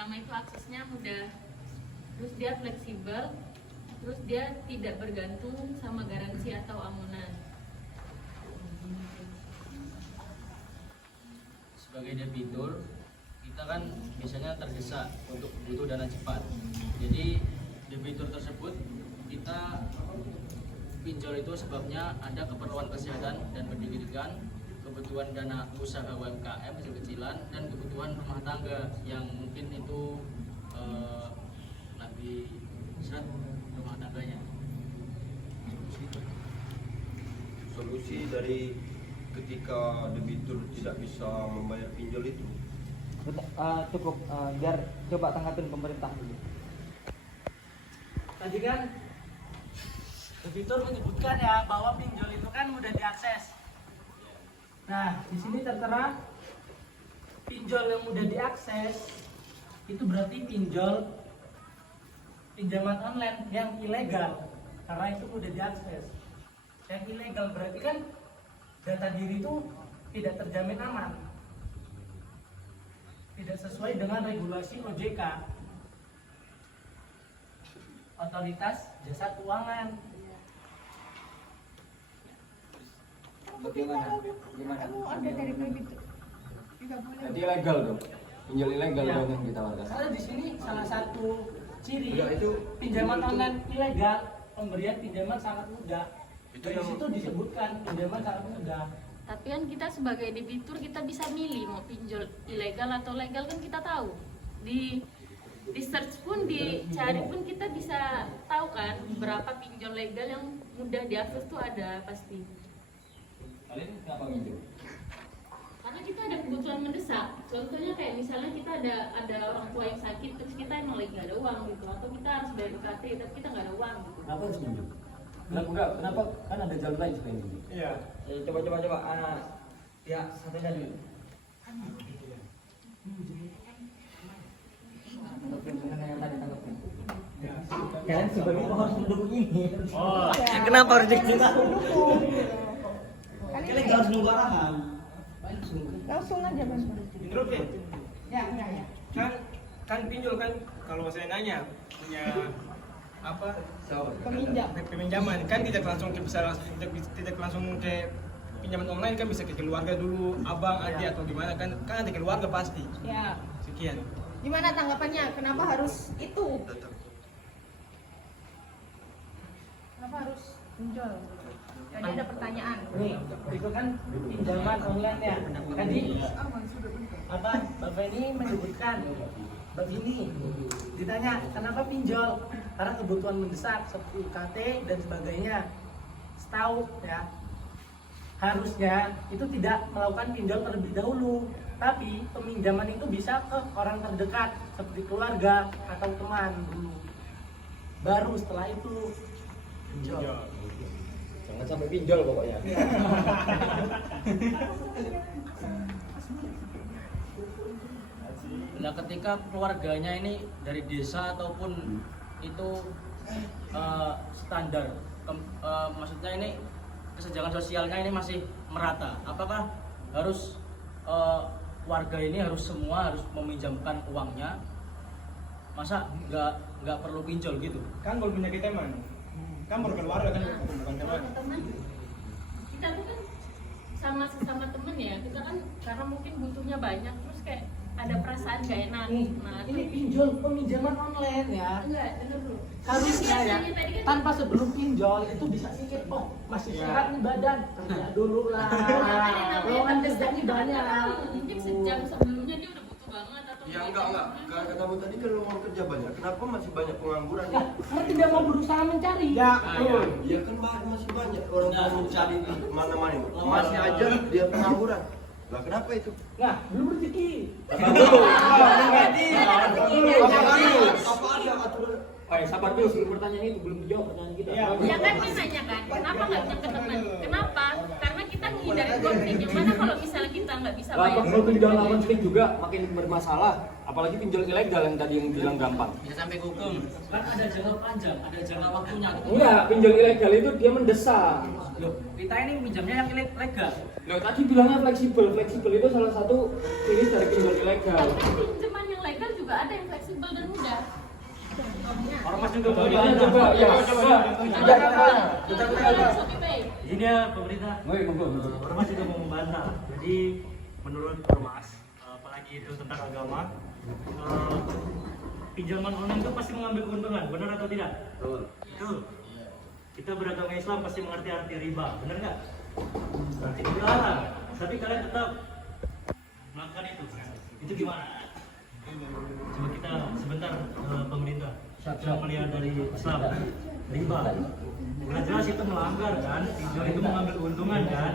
pertama itu aksesnya mudah, terus dia fleksibel, terus dia tidak bergantung sama garansi atau amunan. Sebagai debitur, kita kan biasanya tergesa untuk butuh dana cepat. Jadi debitur tersebut kita pinjol itu sebabnya ada keperluan kesehatan dan pendidikan, kebutuhan dana usaha UMKM kecil-kecilan, dan kebutuhan rumah tangga yang mungkin itu lagi berat rumah tangganya. Solusi dari ketika debitur tidak bisa membayar pinjol itu Cukup biar coba tanggapin pemerintah dulu. Tadi kan debitur menyebutkan ya bahwa pinjol itu kan mudah diakses. Nah, di sini tertera pinjol yang mudah diakses itu berarti pinjaman online yang ilegal, karena itu mudah diakses. Yang ilegal berarti kan data diri itu tidak terjamin aman, tidak sesuai dengan regulasi OJK, Otoritas Jasa Keuangan. Bagaimana? Gimana? Ada dari debitur juga boleh. Jadi ilegal dong, pinjol ilegal Ya. dong yang ditawarkan. Karena di sini salah satu ciri ya, itu pinjaman online ilegal, pemberian pinjaman sangat mudah. Itu Dari yang- situ disebutkan pinjaman sangat mudah. Tapi kan kita sebagai debitur kita bisa milih mau pinjol ilegal atau legal, kan kita tahu. Di search pun, dicari pun kita bisa tahu kan berapa pinjol legal yang mudah diakses tuh ada pasti. Kalian kenapa pinjol? Karena kita ada kebutuhan mendesak. Contohnya kayak misalnya kita ada orang tua yang sakit, terus kita emang lagi gak ada uang gitu, atau kita harus bayar UKT tapi kita nggak ada uang gitu. Kenapa harus pinjol? Kenapa? Kan ada jalan lain selain ini. Iya. Coba. Ya, satunya dulu. Kalian sebenarnya harus mendukung ini. Oh, Kenapa harus dikira? Kalian harus nunggu arahan. langsung aja Bang. Menurut ya, Ya. kan pinjol kan kalau saya nanya punya apa Peminjam. peminjaman kan tidak langsung tidak langsung ke pinjaman online, kan bisa ke keluarga dulu, abang, adik atau gimana, kan ada keluarga pasti. Ya. Sekian. Gimana tanggapannya? Kenapa harus itu? Kenapa harus pinjol? Tadi ada pertanyaan. nih, itu kan pinjaman online ya. Tadi apa? Bapak ini menyebutkan begini. Ditanya, kenapa pinjol? Karena kebutuhan mendesak seperti UKT dan sebagainya. Setahu ya, harusnya itu tidak melakukan pinjol terlebih dahulu, tapi peminjaman itu bisa ke orang terdekat seperti keluarga atau teman dulu. Baru setelah itu pinjol. Jangan sampai pinjol pokoknya. Nah, ketika keluarganya ini dari desa ataupun itu standar, maksudnya ini kesenjangan sosialnya ini masih merata, apakah harus warga ini semua harus meminjamkan uangnya? Masa nggak perlu pinjol gitu? Kan kalau punya teman, kan baru keluarga kan bukan teman. Kalau teman, kita tuh kan sama sesama temen ya, kita kan karena mungkin butuhnya banyak, terus kayak ada perasaan gak enak. Nah, Ini pinjol peminjaman online ya. enggak, denger dulu. Harusnya ya, Biasanya tadi kan tanpa sebelum pinjol itu bisa mikir, oh masih sehat nih badan, kerja dulu lah. Lowongan kerjanya banyak. mungkin sejam sebelumnya dia udah butuh banget atau ya enggak kata kamu tadi kan lowongan kerja banyak, kenapa masih banyak pengangguran? Ya, karena tidak mau berusaha mencari. Ya, Betul. Ya kan masih banyak orang yang mencari di mana-mana ini. Masih aja dia pengangguran. Lah kenapa itu? Nah, belum rezeki. Apa ada aturan? Sabar dulu, sebelum pertanyaan itu belum dijawab pertanyaan kita. Iya. Ya kan dia nanya kan, kenapa nggak bilang ke teman? Kenapa? Karena kita menghindari konflik. Yang mana kalau misalnya kita nggak bisa Lah, bayar? kalau pinjol lawan sering juga makin bermasalah, apalagi pinjol ilegal yang tadi yang bilang gampang. Bisa sampai ke hukum. Kan ada jangka panjang, ada jangka waktunya. Enggak, pinjol ilegal itu dia mendesak. Loh, kita ini pinjamnya yang ilegal. Loh, tadi bilangnya fleksibel itu salah satu jenis dari pinjol ilegal. Tapi pinjaman yang legal juga ada ada yang fleksibel dan mudah. Ormas juga Coba, punya. coba, ya, coba. Ada contohnya. Shopee Pay. Ini ya pemerintah. Ormas juga mau membantah. Jadi menurut Ormas, apalagi itu tentang agama, pinjaman online itu pasti mengambil keuntungan, benar atau tidak? Betul. Kita beragama Islam pasti mengerti arti riba, benar nggak? Itu dilarang, tapi kalian tetap melakukan itu. Itu gimana? Coba kita sebentar pemerintah kita melihat dari Islam riba. Jelas itu melanggar kan, pinjol itu mengambil keuntungan kan.